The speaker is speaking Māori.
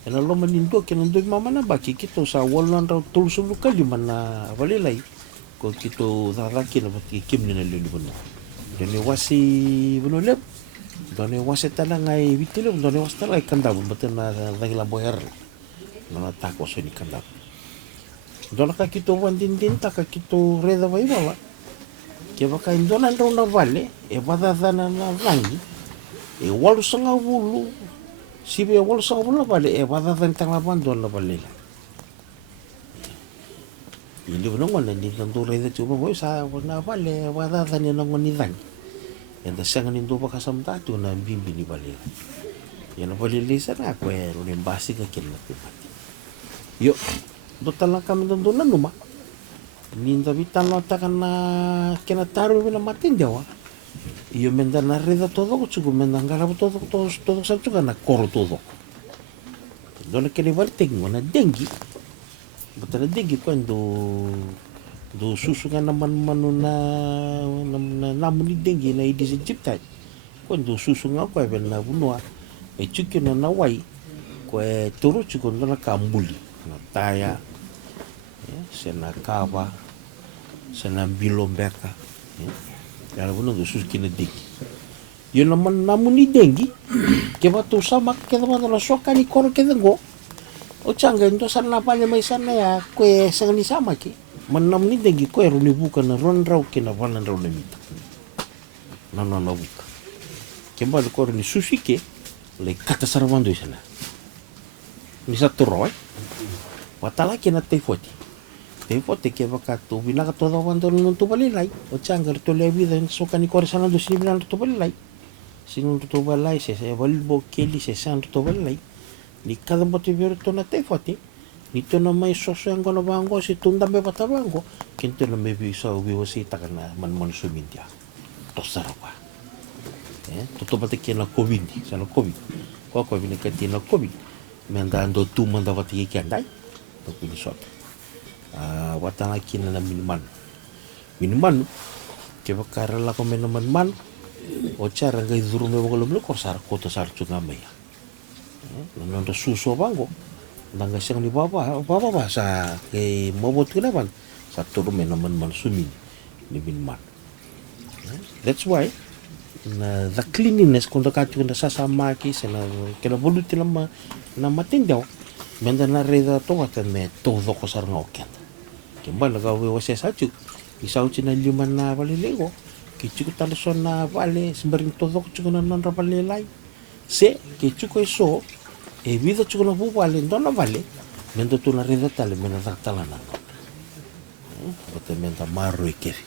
Ena lo manindo kinando mama na baki kito sa walan raw tulsulu kali mana valilai ko kito daraki na baki kimni na lulu na done wasi buno lep done wasi tala ngai vitile done wasi tala kanda beten na dagila boher na tako so ni kanda dona ka kito wandin ta ka kito reda vai bala ke baka indona raw na vale e badadana na rangi e walu sanga wulu sibe wal sa wala bale e wada tentang laban don la bale ini benar mana ni tentu reda cuba boy sa wana bale wada tanya nang ni dan yang tasangan itu baka samta tu na bimbi ni bale yang bale lesa na ko e ro basi ka ken na yo total kami tentu na numa ni ndavitan lota kana kena taru bila matin jawa yo menda na reda todo chugo menda ngara todo sa chuga na coro todo dona que levar tengo na dengue botana dengue quando do susu na manu na muni dengue na idis egypta quando susu nga ko na bunwa e chuki na wai ko e toro chugo na kambuli na taya sena kava sena bilombeka Kalau pun tu sus kena dengi. Yo naman ni dengi. Kaya tu sama kaya naman na soka ni koro kaya ngo. O changa ito sana pa niya may sana ya kwe sa ni sama ki. Man ni dengi kwe runi buka na ron raw kina walan raw na mita. Na buka. Kaya ba koro ni susi ke le kata sarawando sana. Ni sa turoy. Watala kina tefoti. Te que baka tu binaka todo cuando no tu balilai o changar to le vida en so cani corsana do sin bilan to balilai sin to balai se volvo keli se san to balilai ni cada bote ver to na te foti ni to na mai so so ngono bango si tunda me bata bango kente no me bi so bi si takana man sumintia to sarwa to bate que na covid sa no covid ko vine que tiene covid me andando tu manda bati que andai to pini so watang laki na minuman ke bakara la ko minuman o cara ga izuru me bogolo blo ko sar ko to sar chunga maya non do suso bango nanga sing ni baba sa ke mobot na ban sa turu minuman sumi ni minuman that's why na the cleanliness kung ka na sasama ki sa na kena boluti na matindaw menda na reda to watan me todo ko sar ngoken kembali gawe wase saju isau cina liman na balilego kichuku talason na vale sembaring todo chuku na non rapale lai se kichuku eso e vida chuku na bu vale ndona vale mendo tu na reda tale mena talana bote menda maru ikeri